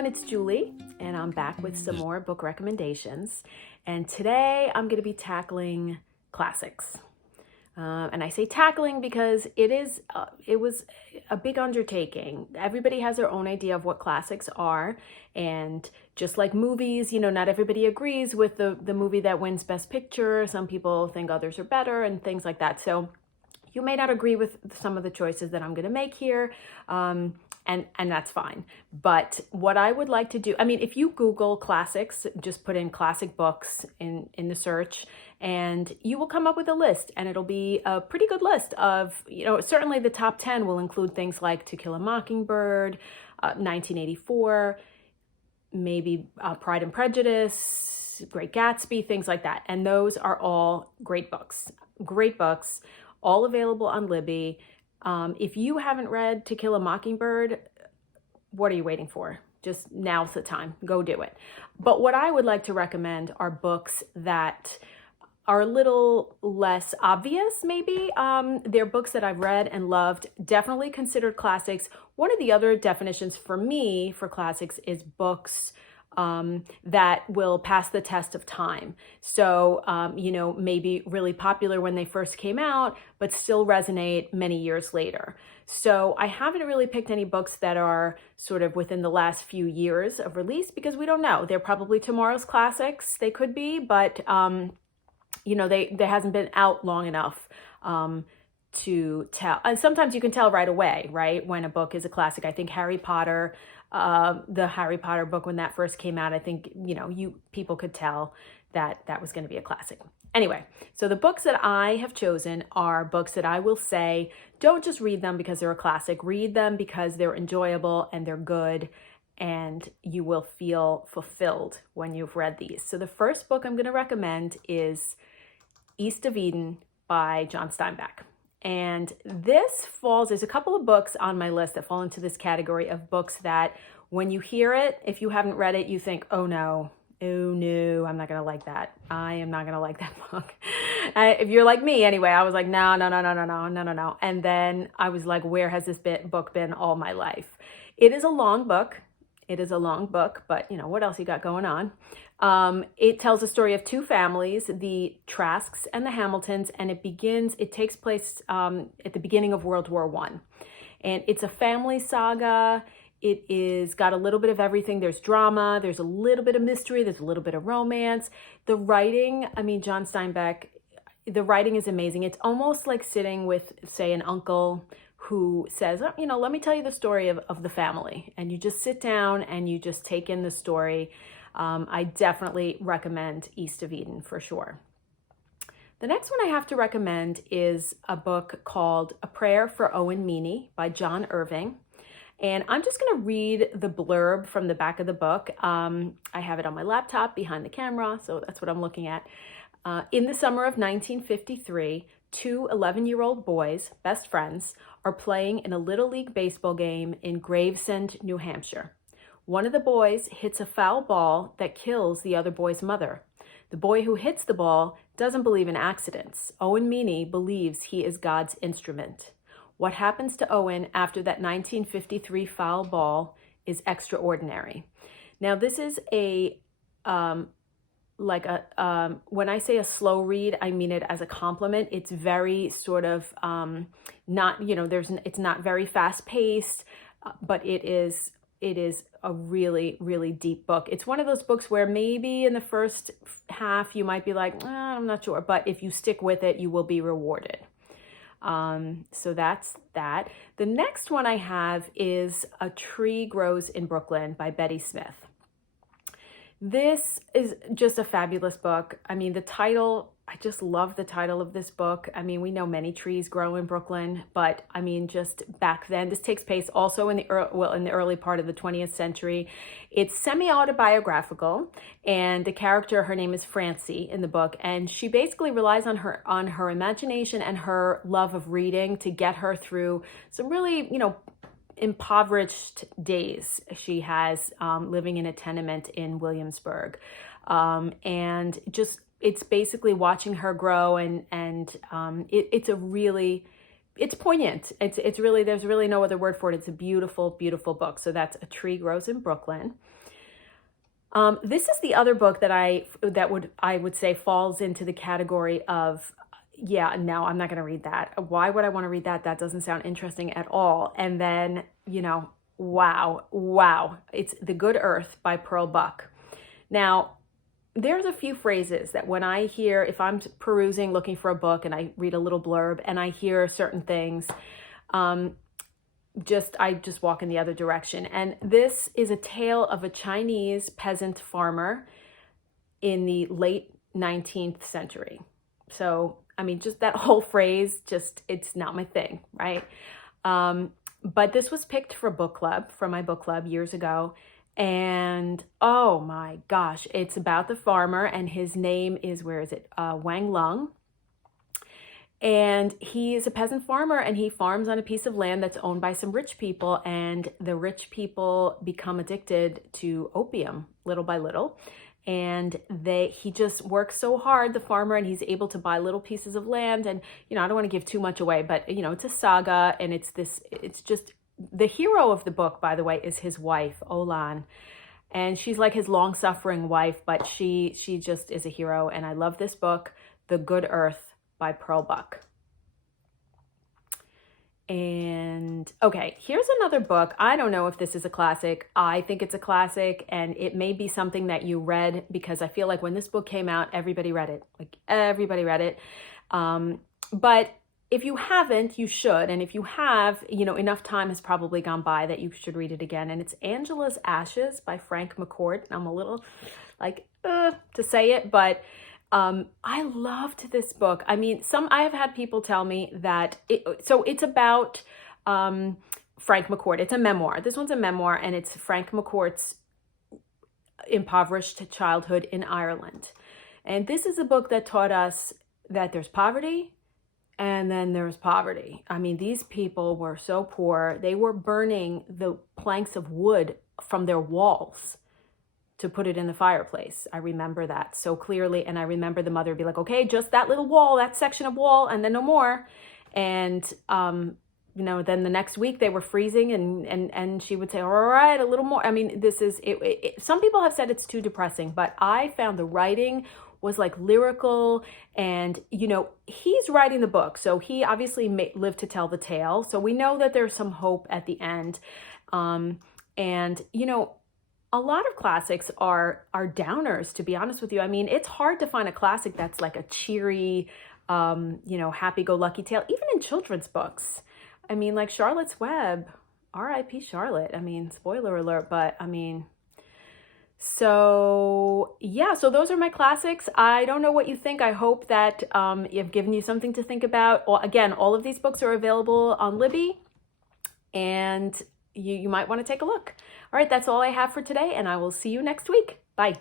everyone, it's Julie, and I'm back with some more book recommendations. And today I'm going to be tackling classics. And I say tackling because it was a big undertaking. Everybody has their own idea of what classics are. And just like movies, not everybody agrees with the movie that wins Best Picture. Some people think others are better and things like that. So you may not agree with some of the choices that I'm going to make here. And that's fine. But what I would like to do, if you Google classics, just put in classic books in the search, and you will come up with a list, and it'll be a pretty good list of, certainly the top 10 will include things like To Kill a Mockingbird, 1984, maybe Pride and Prejudice, Great Gatsby, things like that. And those are all great books, all available on Libby. If you haven't read To Kill a Mockingbird, what are you waiting for? Just now's the time. Go do it. But what I would like to recommend are books that are a little less obvious, maybe. They're books that I've read and loved, definitely considered classics. One of the other definitions for me for classics is books that will pass the test of time. So, maybe really popular when they first came out, but still resonate many years later. So I haven't really picked any books that are sort of within the last few years of release because we don't know. They're probably tomorrow's classics. They could be, but, they hasn't been out long enough to tell. And sometimes you can tell right away, right, when a book is a classic. I think Harry Potter, the Harry Potter book, when that first came out, I think, people could tell that was going to be a classic. Anyway, so the books that I have chosen are books that I will say, don't just read them because they're a classic. Read them because they're enjoyable and they're good, and you will feel fulfilled when you've read these. So the first book I'm going to recommend is East of Eden by John Steinbeck. And there's a couple of books on my list that fall into this category of books that when you hear it, if you haven't read it, you think, oh no, I'm not going to like that. I am not going to like that book. If you're like me anyway, I was like, no. And then I was like, where has this book been all my life? It is a long book. But what else you got going on? It tells the story of two families, the Trasks and the Hamiltons, and it takes place at the beginning of World War I. And it's a family saga. It is got a little bit of everything. There's drama, there's a little bit of mystery, there's a little bit of romance. The writing, John Steinbeck, the writing is amazing. It's almost like sitting with, say, an uncle who says, let me tell you the story of the family. And you just sit down and you just take in the story. I definitely recommend East of Eden for sure. The next one I have to recommend is a book called A Prayer for Owen Meany by John Irving. And I'm just going to read the blurb from the back of the book. I have it on my laptop behind the camera, so that's what I'm looking at. In the summer of 1953, two 11-year-old boys, best friends, are playing in a Little League baseball game in Gravesend, New Hampshire. One of the boys hits a foul ball that kills the other boy's mother. The boy who hits the ball doesn't believe in accidents. Owen Meany believes he is God's instrument. What happens to Owen after that 1953 foul ball is extraordinary. Now, this is when I say a slow read, I mean it as a compliment. It's very sort of it's not very fast paced, but it is a really, really deep book. It's one of those books where maybe in the first half you might be like, I'm not sure, but if you stick with it, you will be rewarded. So that's that. The next one I have is A Tree Grows in Brooklyn by Betty Smith. This is just a fabulous book. The title, I just love the title of this book. We know many trees grow in Brooklyn, but just back then, this takes place also in the early part of the 20th century. It's semi-autobiographical, and the character, her name is Francie in the book, and she basically relies on her imagination and her love of reading to get her through some really, impoverished days she has living in a tenement in Williamsburg. And just it's basically watching her grow, and it's a really it's poignant. It's really, there's really no other word for it. It's a beautiful, beautiful book. So that's A Tree Grows in Brooklyn. This is the other book that I would say falls into the category of, yeah, no, I'm not going to read that. Why would I want to read that? That doesn't sound interesting at all. And then, you know, wow. It's The Good Earth by Pearl Buck. Now, there's a few phrases that when I hear, if I'm perusing, looking for a book and I read a little blurb and I hear certain things, I just walk in the other direction. And this is a tale of a Chinese peasant farmer in the late 19th century. So, I mean, just that whole phrase, it's not my thing, right? But this was picked for book club, for my book club years ago. And oh my gosh, it's about the farmer, and his name is, Wang Lung. And he is a peasant farmer, and he farms on a piece of land that's owned by some rich people, and the rich people become addicted to opium little by little. And he just works so hard, the farmer, and he's able to buy little pieces of land. And, you know, I don't want to give too much away, but, you know, it's a saga, and it's just, the hero of the book, by the way, is his wife, Olan. And she's like his long-suffering wife, but she just is a hero. And I love this book, The Good Earth by Pearl Buck. And okay, here's another book. I don't know if this is a classic. I think it's a classic, and it may be something that you read, because I feel like when this book came out, everybody read it. Like, everybody read it. But if you haven't, you should. And if you have, you know, enough time has probably gone by that you should read it again. And it's Angela's Ashes by Frank McCourt. I'm a little like, to say it, but I loved this book. I mean, I have had people tell me that it's about Frank McCourt. It's a memoir. This one's a memoir, and it's Frank McCourt's impoverished childhood in Ireland. And this is a book that taught us that there's poverty, and then there's poverty. I mean, these people were so poor. They were burning the planks of wood from their walls to put it in the fireplace. I remember that so clearly. And I remember the mother would be like, okay, just that little wall, that section of wall, and then no more. And, you know, then the next week they were freezing, and she would say, all right, a little more. I mean, this is, some people have said it's too depressing, but I found the writing was like lyrical. And, you know, he's writing the book, so he obviously lived to tell the tale. So we know that there's some hope at the end. And, you know, a lot of classics are downers, to be honest with you. I mean, it's hard to find a classic that's like a cheery, you know, happy-go-lucky tale, even in children's books. I mean, like Charlotte's Web, R.I.P. Charlotte. I mean, spoiler alert, but I mean, so yeah, so those are my classics. I don't know what you think. I hope that I've given you something to think about. Again, all of these books are available on Libby, and you might want to take a look. All right, that's all I have for today, and I will see you next week. Bye.